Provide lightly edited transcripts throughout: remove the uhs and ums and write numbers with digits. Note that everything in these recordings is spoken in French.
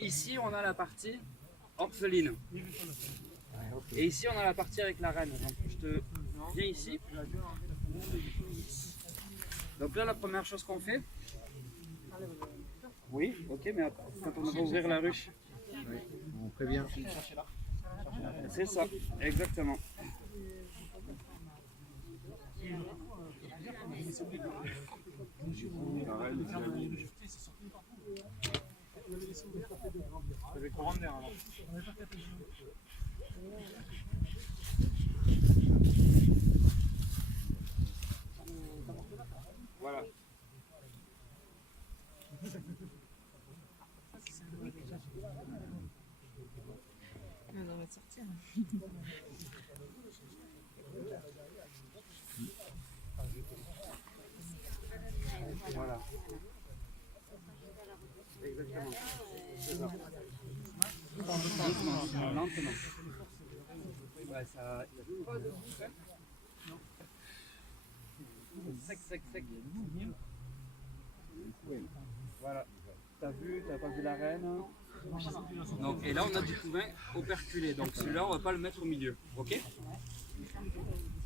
ici on a la partie orpheline. Et ici on a la partie avec la reine. Donc je te viens ici. Donc là la première chose qu'on fait. Oui, ok, mais attends, quand on va ouvrir la ruche. Oui, on prévient. C'est ça, exactement. Voilà. On va sortir. Voilà. Exactement. C'est ça. Doucement, lentement. Ouais, ça. Pas de souffle. Sec, sec, sec. Voilà. T'as vu, t'as pas vu la reine. Donc, et là on a du couvain operculé. Donc celui-là on va pas le mettre au milieu. Ok? Ouais,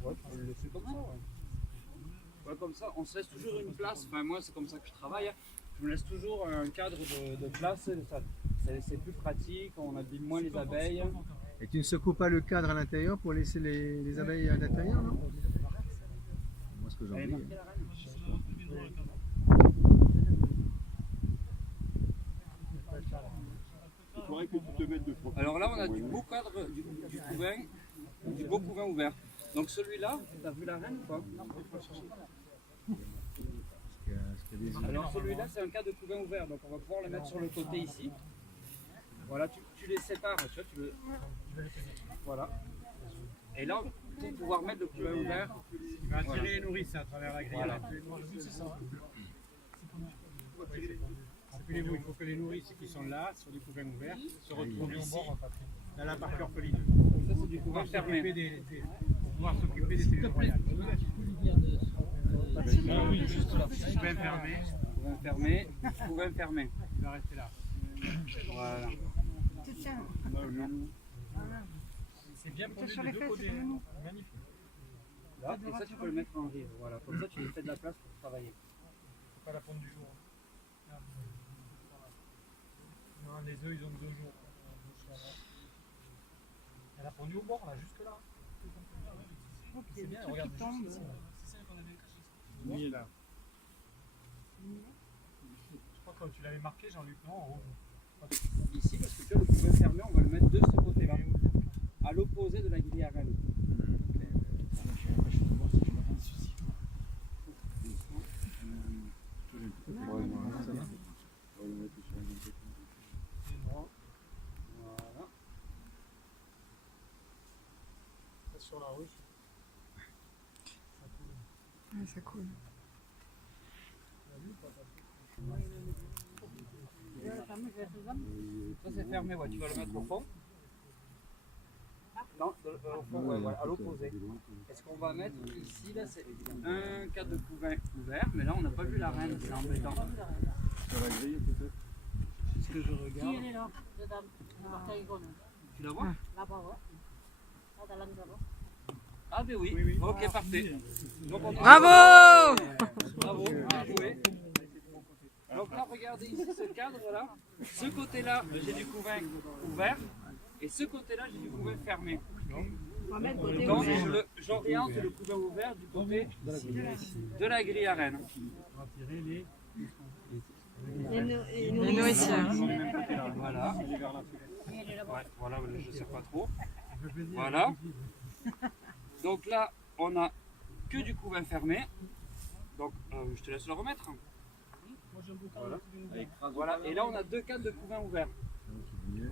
on le laisser comme ça. Ouais. Ouais, comme ça, on se laisse toujours une place. Enfin moi c'est comme ça que je travaille. Hein. Je me laisse toujours un cadre de place. C'est plus pratique, on abîme moins les abeilles. Et tu ne secoues pas le cadre à l'intérieur pour laisser les abeilles à l'intérieur, non? Moi, ce que j'en dis. Il faudrait que tu te mettes de front. Alors là, on a du beau cadre, du couvain, du beau couvain ouvert. Donc celui-là, tu as vu la reine ou pas? Alors celui-là, c'est un cas de couvain ouvert. Donc on va pouvoir le mettre sur le côté ici. Voilà, tu les sépares, tu vois, tu veux. Voilà. Et là, pour pouvoir mettre le couvain ouvert, il va attirer les nourrices à travers la grille. Voilà. Appelez-vous, il faut que les nourrices qui sont là, sur des couvains ouverts, se retrouvent ici, dans la partie orpheline. ça c'est du couvain fermé. Pour pouvoir s'occuper des cellules royales. Couvain fermé. Couvain fermé, couvain fermé. Il va rester là. Voilà. C'est bien pour les deux côtés. Magnifique. Là, et ça tu peux le mettre en rive. Voilà, comme ça tu lui fais de la place pour travailler. C'est pas la ponte du jour. Non, les œufs ils ont 2 jours. Elle a pondu au bord là, jusque là. C'est bien, regarde, juste ici. C'est ça qu'on avait caché. Oui, là. Je crois que tu l'avais marqué, Jean-Luc, non, en haut. Ici, parce que tu vois, le couvain fermé, on va le mettre de ce côté-là, à l'opposé de la grille à reine. Voilà. Sur la ruche. Ouais, ça coule. Ça c'est fermé, ouais. Tu vas le mettre au fond. Non, au fond, ouais, voilà, à l'opposé. Et ce qu'on va mettre ici, là, c'est un cadre de couvain ouvert, mais là on n'a pas vu la reine, c'est embêtant. Sur la grille peut-être. Ce que je regarde. Elle est là, dedans, le portail jaune. Tu la vois? Là-bas, ouais. Là, dans l'angle là-bas. Ah ben oui, Oui. ok parfait. Donc, on Bravo! Bravo, bien joué. Donc là, regardez ici ce cadre-là. Ce côté-là, j'ai du couvain ouvert. Et ce côté-là, j'ai du couvain fermé. Donc j'oriente le couvain ouvert du côté de la grille à reine. On va tirer les. Les nourricières. Voilà. Ouais, voilà, je ne sais pas trop. Voilà. Donc là, on a que du couvain fermé. Donc je te laisse le remettre. Voilà. Voilà. Et là, on a 2 cadres de couvain ouvert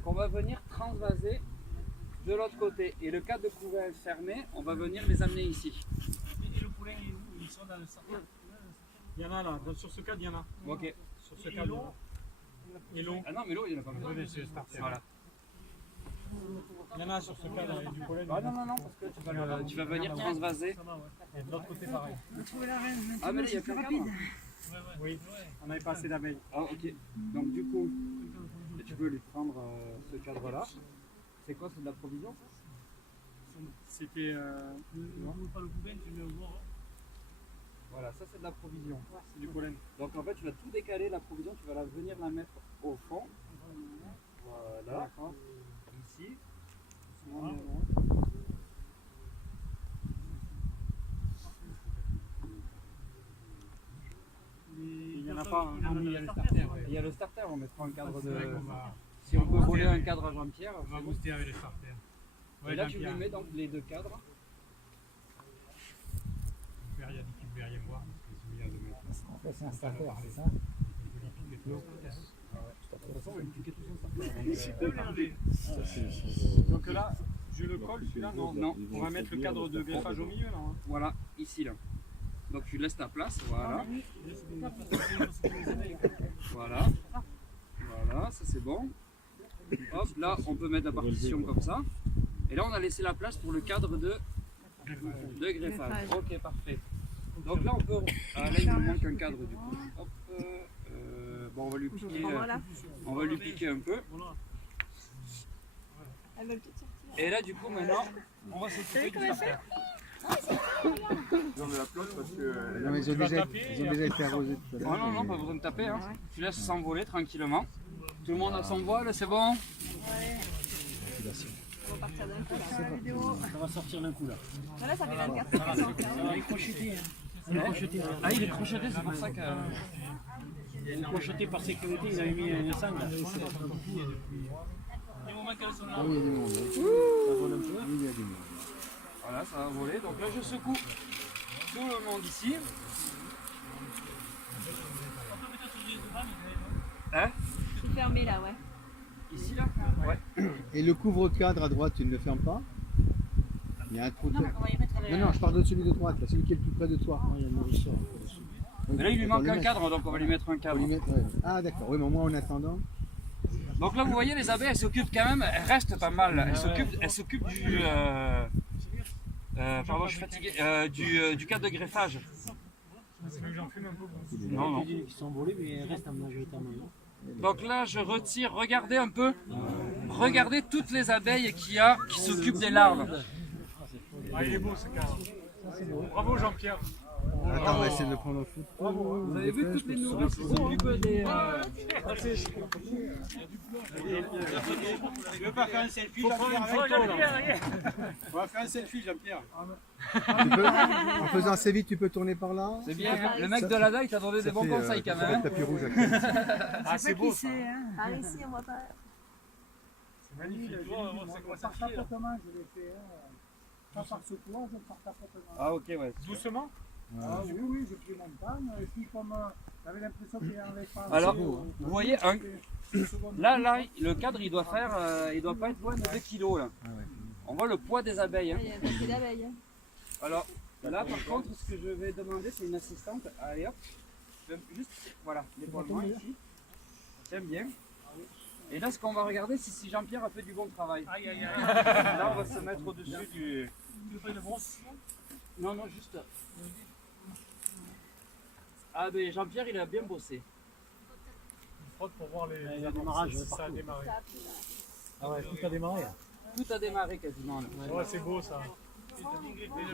qu'on va venir transvaser de l'autre côté. Et le cadre de couvain fermé, on va venir les amener ici. Et le poulain, ils sont dans le cercle. Il y en a là, sur ce cadre, il y en a. Ok. Sur ce cadre. Et l'eau. Ah non, mais l'eau, il n'y en a pas besoin. Voilà. Il y en a sur ce cadre, il y a du pollen. Ah non, parce que tu vas venir transvaser. Et de l'autre côté, pareil. Ah, mais là, il y a plus rapide. Oui, on n'avait pas assez d'abeilles. Ah, ok. Donc, du coup, tu peux lui prendre ce cadre-là. C'est quoi, c'est de la provision? C'était. Pas le poubelle, tu veux voir. Voilà, ça c'est de la provision. C'est du pollen. Donc en fait, tu vas tout décaler, la provision, tu vas venir la mettre au fond. Voilà, ici. Voilà. Il n'y en a pas, hein. Il y a le starter. Il y a le starter, on mettra un cadre de. Va Si on peut voler un cadre à Jean-Pierre. c'est bon. booster avec le starter. Et là, tu lui mets donc les deux cadres. Il a dit qu'il ne voulait rien voir. En fait, c'est un starter, c'est ça? De toute façon, on va lui piquer tout son starter. Donc là, je le colle celui-là. Non, Non. On va mettre le cadre de greffage au milieu là. Hein. Voilà, ici là. Donc tu laisses ta place, voilà. Voilà. Voilà, ça c'est bon. Hop, là on peut mettre la partition comme ça. Et là on a laissé la place pour le cadre de greffage. Ok, parfait. Donc là on peut. Là il nous manque un cadre du coup. Hop, bon, on va lui piquer, on va lui piquer un peu. Elles veulent toutes sortir. Et là du coup maintenant on va s'occuper du starter. Non mais la plante parce que... Non, mais ils ont déjà été arrosés tout à l'heure. Oh non, pas besoin de taper. Hein. Tu laisses s'envoler tranquillement. Tout le monde a son voile, c'est bon? On va partir d'un coup là. La vidéo. Ça va sortir d'un coup là. Là, ça fait 24 secondes. Il est crocheté. Ah, il est crocheté, c'est pour ça que. Il est crocheté par sécurité, ils avaient mis une sangle. Ah oui, il y a du monde. Oui, il y a du monde. Voilà, ça va voler. Donc là, je secoue tout le monde ici. Hein? C'est fermé là, ouais. Ici, là? Ouais. Et le couvre-cadre à droite, tu ne le fermes pas? Il y a un trou. Non, mais on va y mettre les... Non, je parle de celui de droite, là, celui qui est le plus près de toi. Il y a le nourrisseur. Mais là, il lui manque un cadre, donc on va lui mettre un cadre. Ah, d'accord. Oui, mais au moins en attendant. Donc là, vous voyez, les abeilles, elles s'occupent quand même, elles restent pas mal. Elles s'occupent du. Pardon, je suis fatigué. Du cadre de greffage. C'est que j'en fume un peu. Non, non. Ils sont volés, mais ils restent en majoritairement. Donc là, je retire, regardez un peu. Regardez toutes les abeilles qu'il y a qui s'occupent des larves. Ah, il est beau ce cas. Bravo Jean-Pierre. Attends, on va essayer de le prendre au foot. Vous avez vu toutes les nourrices qui s'occupent des. Tu veux pas faire un selfie Jean-Pierre avec toi là? On va faire un selfie Jean-Pierre. En faisant assez vite, tu peux tourner par là. C'est bien, le mec de la daille t'a donné des bons conseils quand même. Tapis rouge à Ah c'est beau ça. Ah, ici, on voit pas. C'est magnifique. Tu vois, c'est quoi ça file. Je l'ai fait, pas par ce poids, je par tapotement. Ah ok, ouais. Doucement. Ah oui, oui, j'ai pris mon temps, et puis comme j'avais l'impression qu'il n'y en avait pas. Alors, vous voyez, là, le cadre, il doit pas être loin de 2 kg là. On voit le poids des abeilles. Hein. Il y a un paquet d'abeilles. Alors, là, par contre, ce que je vais demander, c'est une assistante. Allez hop, juste, voilà, l'épaulement ici. J'aime bien. Et là, ce qu'on va regarder, c'est si Jean-Pierre a fait du bon travail. Aïe aïe aïe. Là, on va se mettre au-dessus du... Tu veux pas une brosse? Non, non, juste... Ah, ben Jean-Pierre, il a bien bossé. Frotte pour voir les démarrages si ça a démarré. Ah ouais, tout a démarré. Tout a démarré quasiment. Là. Ouais, c'est beau ça.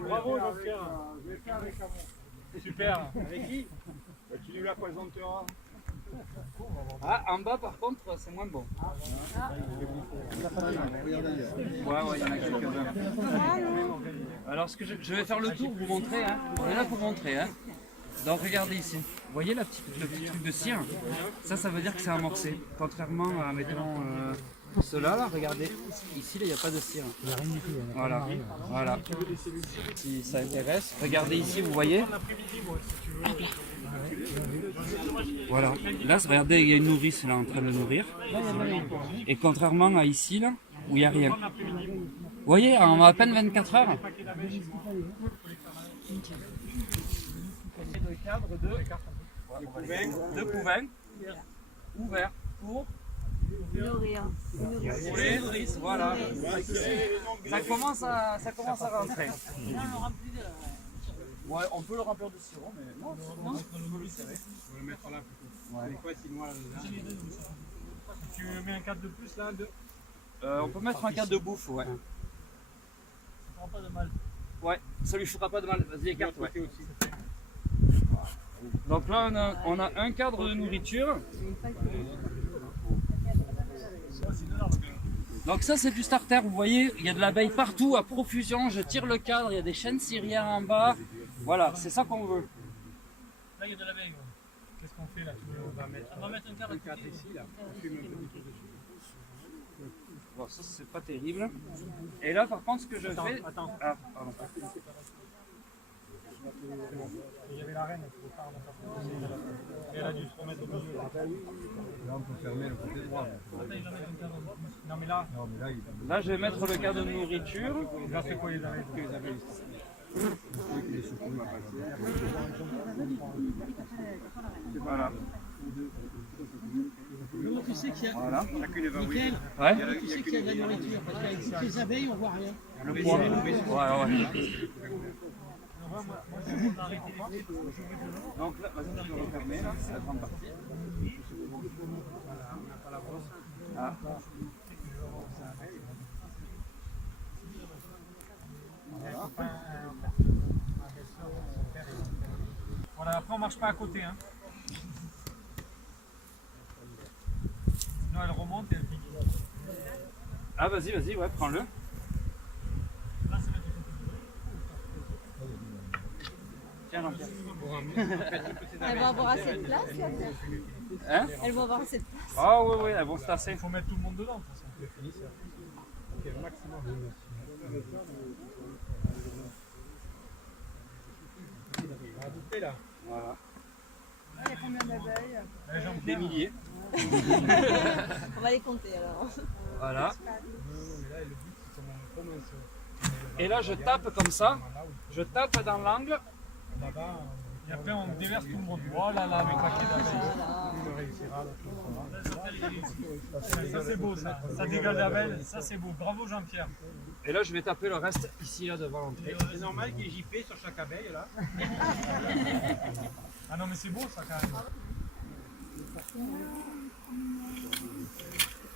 Bravo Jean-Pierre. Je vais faire avec amour. Super. Avec qui? Tu nous la présenteras. Ah, en bas, par contre, c'est moins bon. Regarde ailleurs. Ouais, il y en a quelques-uns. Alors, ce que je vais faire le tour, vous montrer. Hein. On est là pour montrer. Hein. Donc, regardez ici. Vous voyez le petit truc de cire? Ça veut dire que c'est amorcé. Contrairement à, mettons, ceux-là, là, regardez. Ici, il n'y a pas de cire. Il n'y a rien du tout. Voilà. Voilà. Si ça intéresse. Regardez ici, vous voyez? Voilà. Là, regardez, il y a une nourrice là en train de nourrir. Et contrairement à ici, là, où il n'y a rien. Vous voyez, en à peine 24 heures. Le cadre de couvain ouvert pour Nourrir. les nourrices. Voilà. Ça commence à rentrer. Ouais, on peut le remplir de sirop, mais non, on peut le serrer. On va le mettre là plutôt. C'est quoi sinon là? Tu mets un cadre de plus là, de... On peut mettre un cadre de bouffe, ouais. ça fera pas de mal. Ouais, ça lui fera pas de mal. Vas-y, écarte, ouais. Donc là, on a un cadre de nourriture. Donc ça, c'est du starter. Vous voyez, il y a de l'abeille partout, à profusion. Je tire le cadre, il y a des chaînes cirières en bas. Voilà, c'est ça qu'on veut. Là, il y a de l'abeille. Ouais. Qu'est-ce qu'on fait là? On va mettre un cadre ici là. Bon, ça, c'est pas terrible. Et là, par contre, ce que je fais... Attends. Ah, pardon. Il y avait la reine, il faut faire et elle a dû se remettre au milieu. Là, on peut fermer le côté droit. Attends, il va mettre un cadre. Non, mais là, Non, mais là, il Là, je vais mettre le cadre de nourriture. là c'est quoi les abeilles? Voilà. Comment tu sais qu'il y a, Voilà. Mickaël, Ouais. tu sais qu'il y a de la nourriture? Parce qu'avec toutes les abeilles, on voit rien. Le poids. Ouais, ouais. Donc là, vas-y, je vais refermer là. La grande partie. Ah. Voilà, après on marche pas à côté. Hein. Sinon elle remonte et elle pique. Ah, vas-y, vas-y, ouais, prends-le. Là, c'est là qu'il faut. Tiens, Jean-Pierre. Elles vont avoir assez de place, là. Hein? Elles vont avoir assez de place. Ah, oui, oui, elles vont se tasser. Il faut mettre tout le monde dedans. De toute façon. Là. Voilà. Il y a combien d'abeilles? Des milliers. On va les compter alors. Voilà. Et là, je tape comme ça. Je tape dans l'angle. Et après on déverse tout le monde. Oh là là, avec la quai d'abeilles. Ça c'est beau ça. Ça dégage d'abeilles. Ça c'est beau. Bravo Jean-Pierre. Et là, je vais taper le reste ici, là, devant l'entrée. C'est normal qu'il y ait JP sur chaque abeille là. Ah non mais c'est beau ça quand même.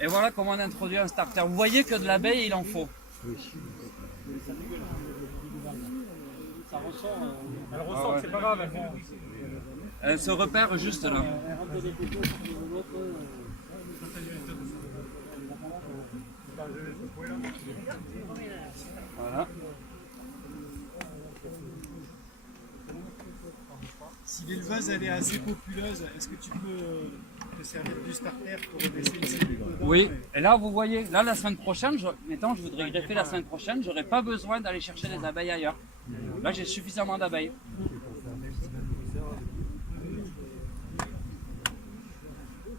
Et voilà comment on introduit un starter. Vous voyez que de l'abeille, il en faut. Elle ressort, c'est pas grave. Elle se repère juste là. Voilà. Si l'éleveuse elle est assez populeuse, est-ce que tu peux te servir du starter pour redresser une cellule dedans? Oui, et là vous voyez, là la semaine prochaine, mettons je voudrais greffer la semaine prochaine, j'aurais pas besoin d'aller chercher des abeilles ailleurs. Là j'ai suffisamment d'abeilles.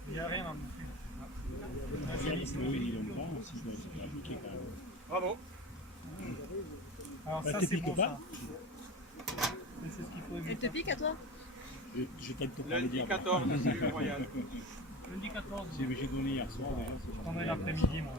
Il n'y a rien à bouffer. Bravo. Alors ça c'est beau ça. C'est ce qu'il faut Elle éviter. te pique à toi? Je t'aime pas le dire. 14, c'est le royal. Lundi 14. J'ai donné hier soir. Je prendrai l'après-midi moi.